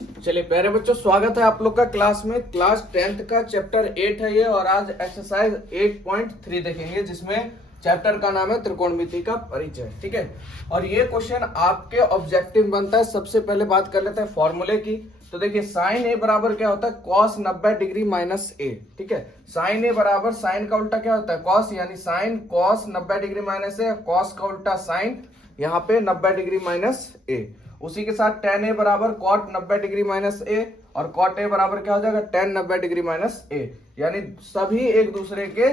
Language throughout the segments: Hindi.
चलिए प्यारे बच्चों, स्वागत है आप लोग का क्लास में। क्लास 10th का चैप्टर 8 है ये, और आज एक्सरसाइज 8.3 देखेंगे, जिसमें चैप्टर का नाम है त्रिकोणमिति का परिचय। ठीक है, और ये क्वेश्चन आपके ऑब्जेक्टिव बनता है। सबसे पहले बात कर लेते हैं फॉर्मूले की। तो देखिए, साइन ए बराबर क्या होता है, कॉस 90 डिग्री माइनस ए। ठीक है, साइन ए बराबर, साइन का उल्टा क्या होता है, कॉस, यानी साइन कॉस 90 डिग्री माइनस ए, कॉस का उल्टा साइन, यहाँ पे 90 डिग्री माइनस ए। उसी के साथ tan ए बराबर कॉट 90 डिग्री माइनस ए, और कॉट ए बराबर क्या हो जाएगा, tan 90 डिग्री माइनस ए। यानी सभी एक दूसरे के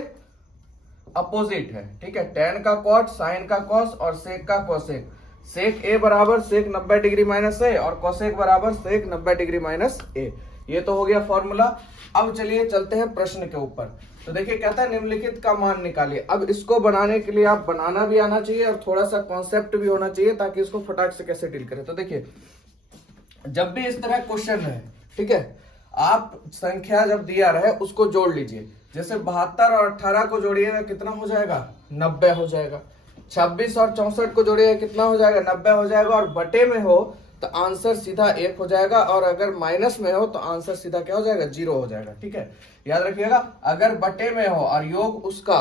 अपोजिट है। ठीक है, tan का कॉट, साइन का कॉस और सेक का कोसेक। सेक ए बराबर सेक 90 डिग्री माइनस ए, और कोसेक बराबर सेक 90 डिग्री माइनस ए। ये तो हो गया फॉर्मूला। अब चलिए चलते हैं प्रश्न के ऊपर। तो देखिए, कहता है निम्नलिखित का मान निकालिए। अब इसको बनाने के लिए आप बनाना भी आना चाहिए और थोड़ा सा कॉन्सेप्ट भी होना चाहिए, ताकि इसको फटाक से कैसे डील करें। तो देखिए, जब भी इस तरह क्वेश्चन है, ठीक है, आप संख्या जब दिया रहे उसको जोड़ लीजिए। जैसे 72 और 18 को जोड़िएगा कितना हो जाएगा, 90 हो जाएगा। 26 और 64 को जोड़िएगा कितना हो जाएगा, 90 हो जाएगा। और बटे में हो तो आंसर सीधा 1 हो जाएगा, और अगर माइनस में हो तो आंसर सीधा क्या हो जाएगा, 0 हो जाएगा। ठीक है, याद रखिएगा, अगर बटे में हो और योग उसका,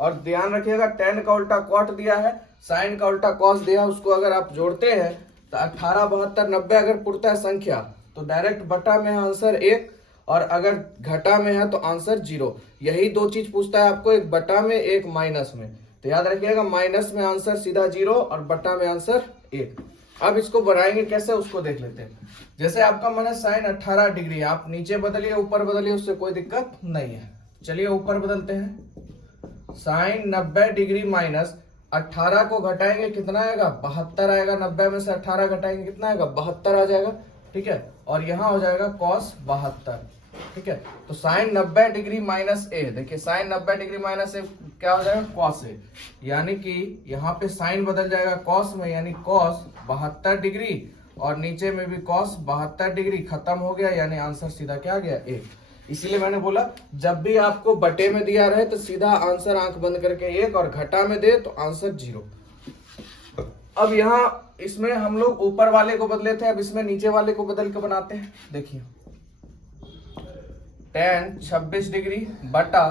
और ध्यान रखिएगा tan का उल्टा कॉट दिया है, साइन का उल्टा कॉस दिया है, उसको अगर आप जोड़ते हैं तो 18, 72, 90 अगर पुरता है संख्या तो डायरेक्ट बटा में है आंसर 1, और अगर घटा में है तो आंसर 0। यही दो चीज पूछता है आपको, एक बटा में एक माइनस में। तो याद रखिएगा, माइनस में आंसर सीधा 0 और बटा में आंसर 1। अब इसको बनाएंगे कैसे, उसको देख लेते हैं। जैसे आपका मन है साइन 18 डिग्री, आप नीचे बदलिए ऊपर बदलिए, उससे कोई दिक्कत नहीं है। चलिए ऊपर बदलते हैं। साइन 90 डिग्री माइनस 18 को घटाएंगे कितना आएगा, 72 आएगा। 90 में से 18 घटाएंगे कितना आएगा, 72 आ जाएगा। ठीक है, और यहाँ हो जाएगा कॉस 72। ठीक है, तो साइन 90 डिग्री माइनस ए, देखिए साइन 90 डिग्री माइनस ए क्या हो जाएगा, कॉस ए। यानी कि यहाँ पे साइन बदल जाएगा कॉस में, यानी कॉस 72 डिग्री, और नीचे में भी कॉस 72 डिग्री। खत्म हो गया, यानी आंसर सीधा क्या आ गया, 1। इसीलिए मैंने बोला, जब भी आपको बटे में दिया रहे तो सीधा आंसर आंख बंद करके 1, और घटा में दे तो आंसर 0। अब यहाँ इसमें हम लोग ऊपर वाले को बदले थे, अब इसमें नीचे वाले को बदल के बनाते हैं। देखिए, tan 26 डिग्री बटा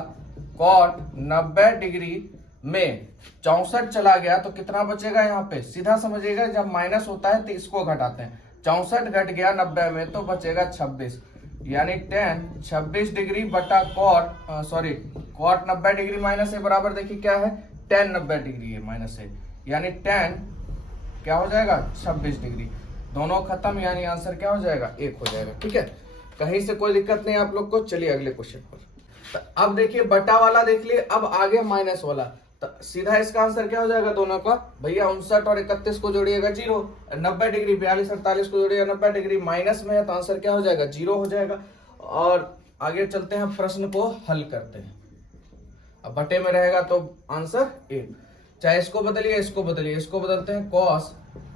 कॉट 90 डिग्री में 64 चला गया तो कितना बचेगा, यहाँ पे सीधा समझिएगा, जब माइनस होता है तो इसको घटाते हैं। 64 घट गया 90 में तो बचेगा 26, यानी tan 26 डिग्री बटा कॉट 90 डिग्री माइनस ए बराबर, देखिए क्या है, tan 90 डिग्री है माइनस ए, यानी tan क्या हो जाएगा, 26 डिग्री। दोनों खत्म, यानी आंसर क्या हो जाएगा, 1 हो जाएगा। ठीक है, कहीं से कोई दिक्कत नहीं आप लोग को। चलिए अगले क्वेश्चन पर। तो अब देखिए, बटा वाला देख लिए, अब आगे माइनस वाला। तो सीधा इसका आंसर क्या हो जाएगा, दोनों का भैया 59 और 31 को जोड़िएगा 0, 90 डिग्री 42 48 को जोड़िएगा 90 डिग्री, माइनस में है तो आंसर क्या हो जाएगा, 0 हो जाएगा। और आगे चलते हैं, प्रश्न को हल करते हैं। अब बटे में रहेगा तो आंसर 1। चाहे इसको बदलिए इसको बदलिए, इसको बदलते हैं। कॉस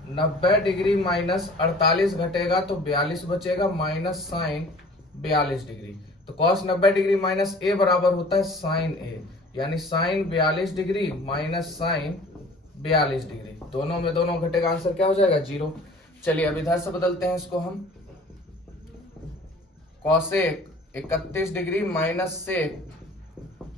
90 डिग्री माइनस 48 घटेगा तो 42 बचेगा, माइनस साइन 42 डिग्री। तो कॉस 90 डिग्री माइनस ए बराबर होता है साइन ए, यानी sine 42 degree minus sine 42 degree. दोनों में दोनों घटेगा, आंसर क्या हो जाएगा, 0। चलिए अब इधर से बदलते हैं इसको हम। Cosec 31 degree minus sec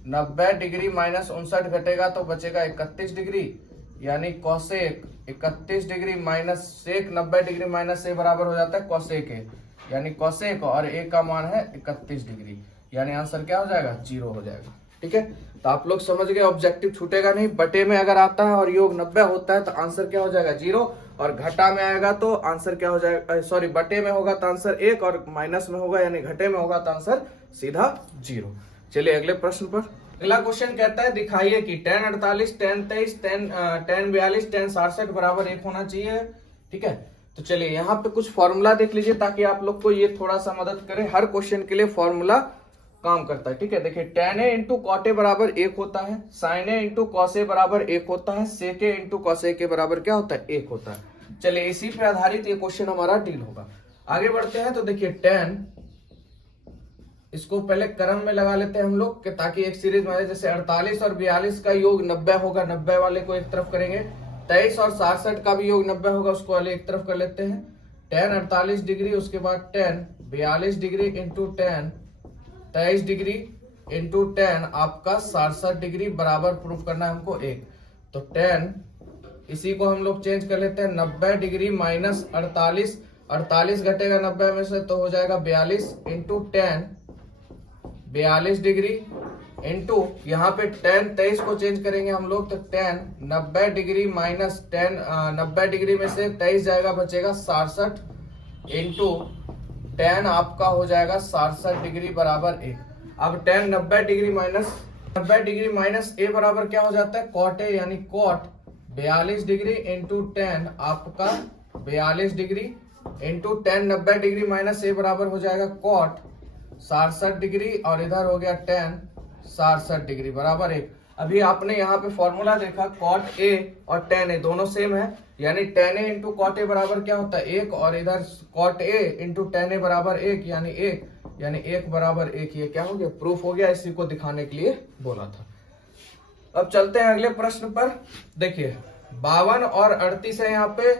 90 degree minus 59 घटेगा तो बचेगा 31 डिग्री, यानी cosec 31 degree minus sec 90 degree minus A बराबर हो जाता है कॉसेक ए, यानी कॉसेक और ए का मान है 31 डिग्री, यानी आंसर क्या हो जाएगा, 0 हो जाएगा। ठीक है, तो आप लोग समझ गए, ऑब्जेक्टिव छूटेगा नहीं। बटे में अगर आता है और योग 90 होता है तो आंसर क्या हो जाएगा, 0, और घटा में आएगा तो आंसर क्या हो जाएगा, सॉरी बटे में होगा तो आंसर 1, और माइनस में होगा यानी घटे में होगा तो आंसर सीधा 0। चलिए अगले प्रश्न पर। अगला क्वेश्चन कहता है, दिखाइए कि tan 48, tan 23, tan 42, tan 67 बराबर 1 होना चाहिए। ठीक है, तो चलिए यहाँ पे कुछ फॉर्मूला देख लीजिए, ताकि आप लोग को ये थोड़ा सा मदद करे। हर क्वेश्चन के लिए फॉर्मूला काम करता है। ठीक है, देखिए tan a into cot A बराबर 1 होता है, sin a into cos A बराबर 1 होता है, sec a into cos A के बराबर क्या होता है, 1 होता है। चलिए इसी पे आधारित ये क्वेश्चन हमारा डील होगा। आगे बढ़ते हैं। तो देखिए tan, इसको पहले क्रम में लगा लेते हैं हम लोग, ताकि एक सीरीज में, जैसे 48 और 42 का योग 90 होगा, 90 वाले को एक तरफ करेंगे। 23 और 67 का भी योग 90 होगा, उसको वाले एक तरफ कर लेते हैं। टेन 48 डिग्री, उसके बाद ten 42 degree into ten 23 degree into tan आपका 67 डिग्री बराबर प्रूफ करना है हमको एक। तो टेन इसी को हम लोग चेंज कर लेते हैं 90 डिग्री माइनस 48, 48 घटेगा 90 में से तो हो जाएगा 42 इंटू टेन 42 डिग्री इंटू यहाँ पे टेन 23 को चेंज करेंगे हम लोग तो ten 90 degree minus ten 90 degree में से 23 जाएगा बचेगा 67 इंटू टेन आपका हो जाएगा 67 डिग्री बराबर एक। अब टेन 90 डिग्री माइनस ए बराबर क्या हो जाता है कॉट ए, यानी कॉट 42 डिग्री इंटू टेन आपका 42 degree into tan 90 degree minus A बराबर हो जाएगा कॉट 67 डिग्री और इधर हो गया टेन 67 डिग्री बराबर एक। अभी आपने यहाँ पे फॉर्मूला देखा कॉट ए और टेन ए दोनों सेम है, यानी tan A into cot A बराबर क्या होता है एक, और इधर cot A into tan A बराबर एक, यानी एक बराबर एक। ये क्या हो गया प्रूफ हो गया, इसी को दिखाने के लिए बोला था। अब चलते हैं अगले प्रश्न पर। देखिए 52 और 38 है, यहाँ पे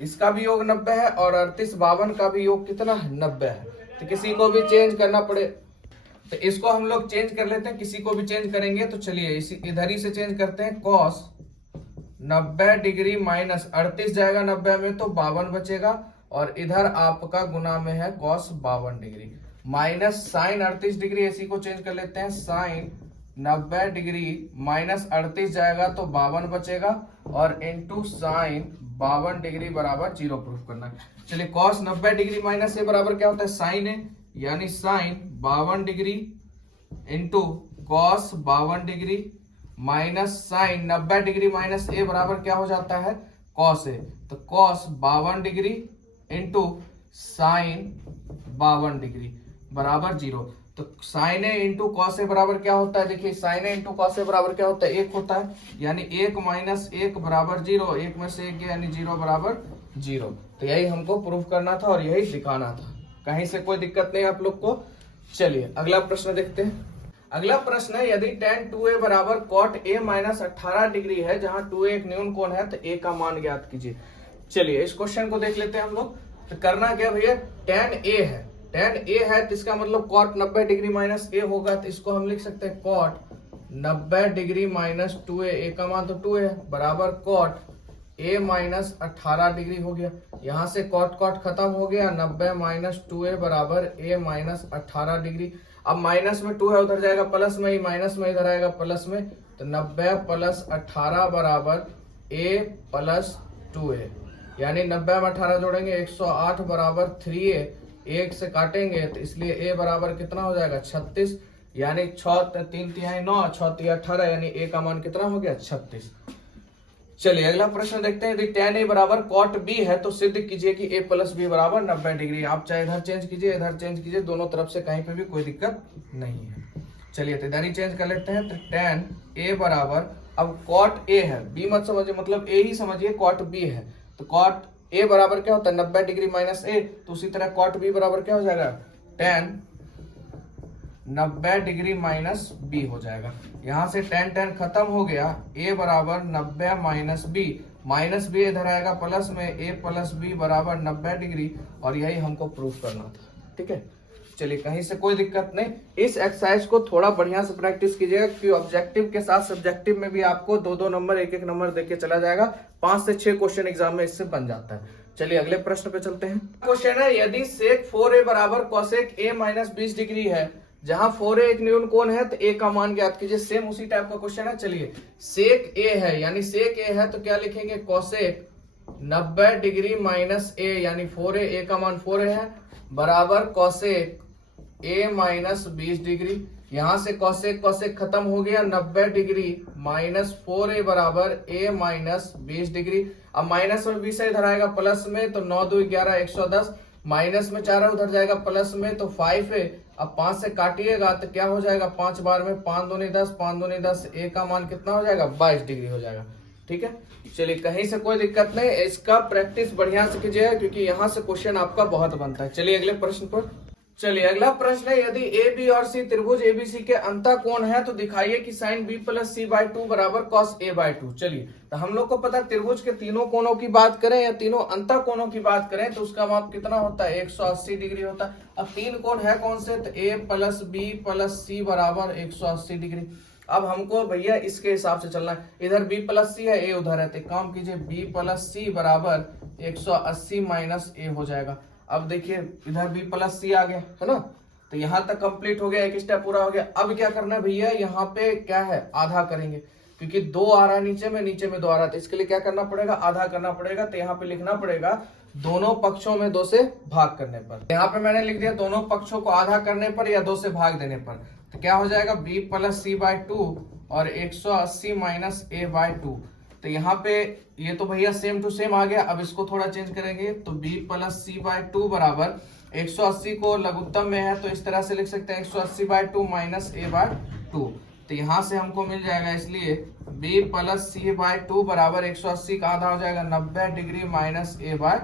इसका भी योग 90 है और 38 52 का भी योग कितना है 90 है। तो किसी को भी चेंज करना पड़े तो इसको हम लोग चेंज कर लेते हैं, किसी को भी चेंज करेंगे तो चलिए इसी इधर ही से चेंज करते हैं। कॉस 90 डिग्री माइनस 38 जाएगा 90 में तो 52 बचेगा और इधर आपका गुना में है cos 52 degree minus sine 38 degree, इसी को चेंज कर लेते हैं साइन 90 डिग्री माइनस 38 जाएगा तो 52 बचेगा और इंटू साइन 52 डिग्री बराबर 0 प्रूफ करना है। चलिए कॉस 90 डिग्री माइनस ए बराबर क्या होता है साइन ए, यानी sine 52 degree into cos 52 degree minus sine 90 degree minus A बराबर क्या हो जाता है कॉस ए, तो cos 52 degree into sine 52 degree बराबर 0। तो sine A into cos A बराबर क्या होता है, देखिए sine A into cos A बराबर क्या होता है एक होता है, यानी एक माइनस एक बराबर 0, एक में से एक यानी 0 बराबर 0। तो यही हमको प्रूफ करना था और यही दिखाना था, कहीं से कोई दिक्कत नहीं आप लोग को। चलिए अगला प्रश्न देखते हैं। अगला प्रश्न है यदि tan 2a बराबर cot a माइनस 18 डिग्री है जहां 2a एक न्यून कोण है तो a का मान ज्ञात कीजिए। चलिए इस क्वेश्चन को देख लेते हैं हम लोग। तो करना क्या भैया, tan a है तो इसका मतलब cot 90 डिग्री माइनस a होगा, तो इसको हम लिख सकते हैं cot 90 degree minus 2a, a का मान तो 2 है बराबर cot a माइनस 18 डिग्री हो गया। यहाँ से कॉट खत्म हो गया, 90 माइनस 2a बराबर a माइनस 18 डिग्री। अब माइनस में 2 है उधर जाएगा प्लस में, ही माइनस में इधर आएगा प्लस में, तो 90 प्लस 18 बराबर a प्लस 2a, यानी 90 में 18 जोड़ेंगे 108 बराबर 3a, एक से काटेंगे तो इसलिए a बराबर कितना हो जाएगा 36, यानी 6 3 तिहाई 9 6 3 18, यानी a का मान कितना हो गया 36। चलिए अगला प्रश्न देखते हैं। यदि tan a बराबर cot b है तो सिद्ध कीजिए कि a प्लस b बराबर 90 डिग्री। आप चाहे इधर चेंज कीजिए इधर चेंज कीजिए, दोनों तरफ से कहीं पे भी कोई दिक्कत नहीं है। चलिए तो इधर ही चेंज कर लेते हैं। तो tan a बराबर, अब cot a है, b मत समझिए, मतलब a ही समझिए, cot b है तो cot a बराबर क्या होता है 90 डिग्री माइनस a, तो उसी तरह cot b बराबर क्या हो जाएगा tan 90 डिग्री माइनस बी हो जाएगा। यहाँ से tan खत्म हो गया, a बराबर 90 माइनस बी इधर आएगा प्लस में, a प्लस बी बराबर 90 डिग्री, और यही हमको प्रूफ करना था। ठीक है, चलिए कहीं से कोई दिक्कत नहीं। इस एक्सरसाइज को थोड़ा बढ़िया से प्रैक्टिस कीजिएगा क्योंकि ऑब्जेक्टिव के साथ सब्जेक्टिव में भी आपको 2-2 नंबर 1-1 नंबर देके चला जाएगा। 5 से 6 क्वेश्चन एग्जाम में इससे बन जाता है। चलिए अगले प्रश्न पे चलते हैं। क्वेश्चन है यदि सेक 4a बराबर कोसेक a माइनस 20 डिग्री है जहां 4a एक न्यून कोण है तो a का मान ज्ञात कीजिए। सेम उसी टाइप का क्वेश्चन है। चलिए सेक a है, यानी सेक a है तो क्या लिखेंगे कोसेक 90 डिग्री माइनस a, यानी 4a, a का मान 4a है बराबर कोसेक a माइनस 20 डिग्री। यहां से कोसेक खत्म हो गया, 90 डिग्री माइनस 4a बराबर a माइनस 20 डिग्री। अब माइनस में 20 इधर आएगा प्लस में, तो 9 2 11 110, माइनस में 4 उधर जाएगा प्लस में, तो 5 है। अब 5 से काटिएगा तो क्या हो जाएगा 5 बार में 5 दूनी 10, 5 दूनी 10, a का मान कितना हो जाएगा 22 डिग्री हो जाएगा। ठीक है, चलिए कहीं से कोई दिक्कत नहीं, इसका प्रैक्टिस बढ़िया से कीजिएगा क्योंकि यहाँ से क्वेश्चन आपका बहुत बनता है। चलिए अगले प्रश्न पर। चलिए अगला प्रश्न है, यदि ए बी और सी त्रिभुज एबीसी के अंतःकोण है तो दिखाइए कि sine B plus C by two बराबर कॉस ए बाई टू। चलिए तो हम लोग को पता त्रिभुज के तीनों कोणों की बात करें या तीनों अंतःकोणों की बात करें तो उसका माप कितना होता है, 180 डिग्री होता है। अब तीन कोण है कौन से, तो ए प्लस बी प्लस सी बराबर 180 डिग्री। अब हमको भैया इसके हिसाब से चलना है, इधर बी प्लस सी है, ए उधर है, तो काम कीजिए बी प्लस सी बराबर 180 माइनस ए हो जाएगा। अब देखिए इधर बी प्लस सी आ गया है ना, तो यहाँ तक कंप्लीट हो गया, एक स्टेप पूरा हो गया। अब क्या करना है भैया, यहाँ पे क्या है, आधा करेंगे, क्योंकि 2 आ रहा है नीचे में 2 आ रहा है, तो इसके लिए क्या करना पड़ेगा, आधा करना पड़ेगा। तो यहाँ पे लिखना पड़ेगा दोनों पक्षों में 2 से भाग करने पर। यहाँ पे मैंने लिख दिया दोनों पक्षों को आधा करने पर या 2 से भाग देने पर, तो क्या हो जाएगा B plus C by two और 180 माइनस ए बाई टू। तो यहाँ पे ये तो भैया सेम टू सेम आ गया। अब इसको थोड़ा चेंज करेंगे तो b plus C by two बराबर 180 को लघुत्तम में है तो इस तरह से लिख सकते हैं 180 by two minus A by two. तो यहाँ से हमको मिल जाएगा, इसलिए b plus C by two बराबर 180 का आधा हो जाएगा 90 degree minus A by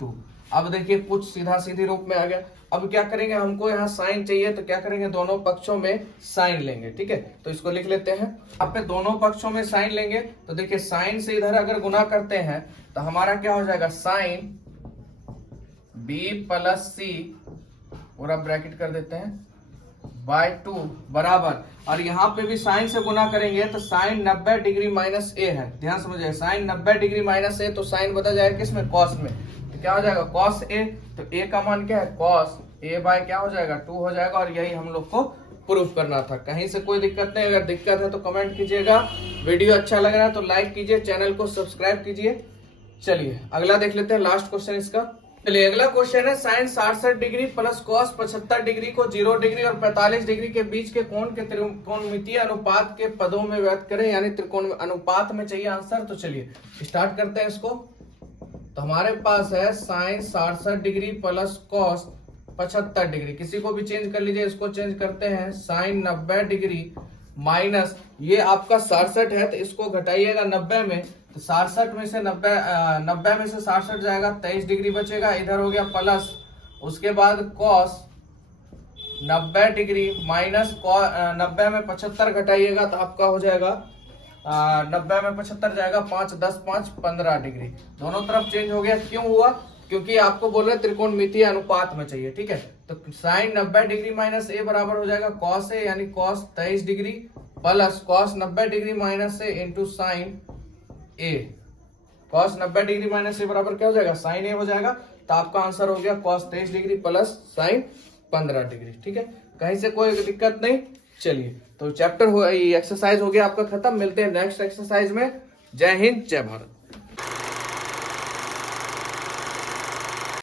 two. अब देखिए कुछ सीधा सीधी रूप में आ गया। अब क्या करेंगे, हमको यहाँ साइन चाहिए तो क्या करेंगे, दोनों पक्षों में साइन लेंगे। ठीक है, तो इसको लिख लेते हैं। अब पे दोनों पक्षों में साइन लेंगे तो देखिए साइन से इधर अगर गुना करते हैं तो हमारा क्या हो जाएगा, साइन b प्लस सी पूरा ब्रैकेट कर देते हैं बाय टू बराबर, और यहाँ पे भी साइन से गुना करेंगे तो साइन 90 डिग्री माइनस ए है। ध्यान समझिए, साइन 90 डिग्री माइनस ए तो साइन बदल जाएगा किसमें, कॉस में। तो क्या हो जाएगा कॉस ए, तो ए का मान क्या है, कॉस ए बाय क्या हो जाएगा 2 हो जाएगा। और यही हम लोग को प्रूफ करना था। कहीं से कोई दिक्कत नहीं, अगर दिक्कत है तो कमेंट कीजिएगा। वीडियो अच्छा लग रहा है तो लाइक कीजिए, चैनल को सब्सक्राइब कीजिए। चलिए अगला देख लेते हैं, लास्ट क्वेश्चन इसका। चलिए अगला क्वेश्चन है, sine 67 degree plus cos 75 degree को 0 डिग्री और 45 डिग्री के बीच के कोण के त्रिकोणमितीय अनुपात के पदों में व्यक्त करें, यानी त्रिकोण अनुपात में चाहिए आंसर। तो चलिए स्टार्ट करते हैं इसको। तो हमारे पास है sine 67 degree plus cos 75 degree, किसी को भी चेंज कर लीजिए, इसको चेंज करते हैं साइन 90 डिग्री माइनस, ये आपका 67 है तो इसको घटाइएगा 90 में, तो 67 में से 90 में से 67 जाएगा, 23 डिग्री बचेगा, इधर हो गया प्लस, उसके बाद कॉस 90 डिग्री माइनस 90 में 75 घटाइएगा तो आपका हो जाएगा 90 में 75 जाएगा 5 10 5 15 डिग्री। दोनों तरफ चेंज हो गया, क्यों हुआ, क्योंकि आपको बोल रहे त्रिकोणमितीय अनुपात में चाहिए। ठीक है, तो साइन 90 डिग्री माइनस ए बराबर हो जाएगा कॉस ए, यानी cos 23 degree plus cos 90 degree minus A into sine A. Cos 90 degree minus A बराबर क्या हो जाएगा, साइन ए हो जाएगा। तो आपका आंसर हो गया cos 23 degree plus sign 15 degree. ठीक है, कहीं से कोई दिक्कत नहीं। चलिए तो चैप्टर हो, एक्सरसाइज हो गया आपका खत्म। मिलते हैं नेक्स्ट एक्सरसाइज में। जय हिंद, जय भारत।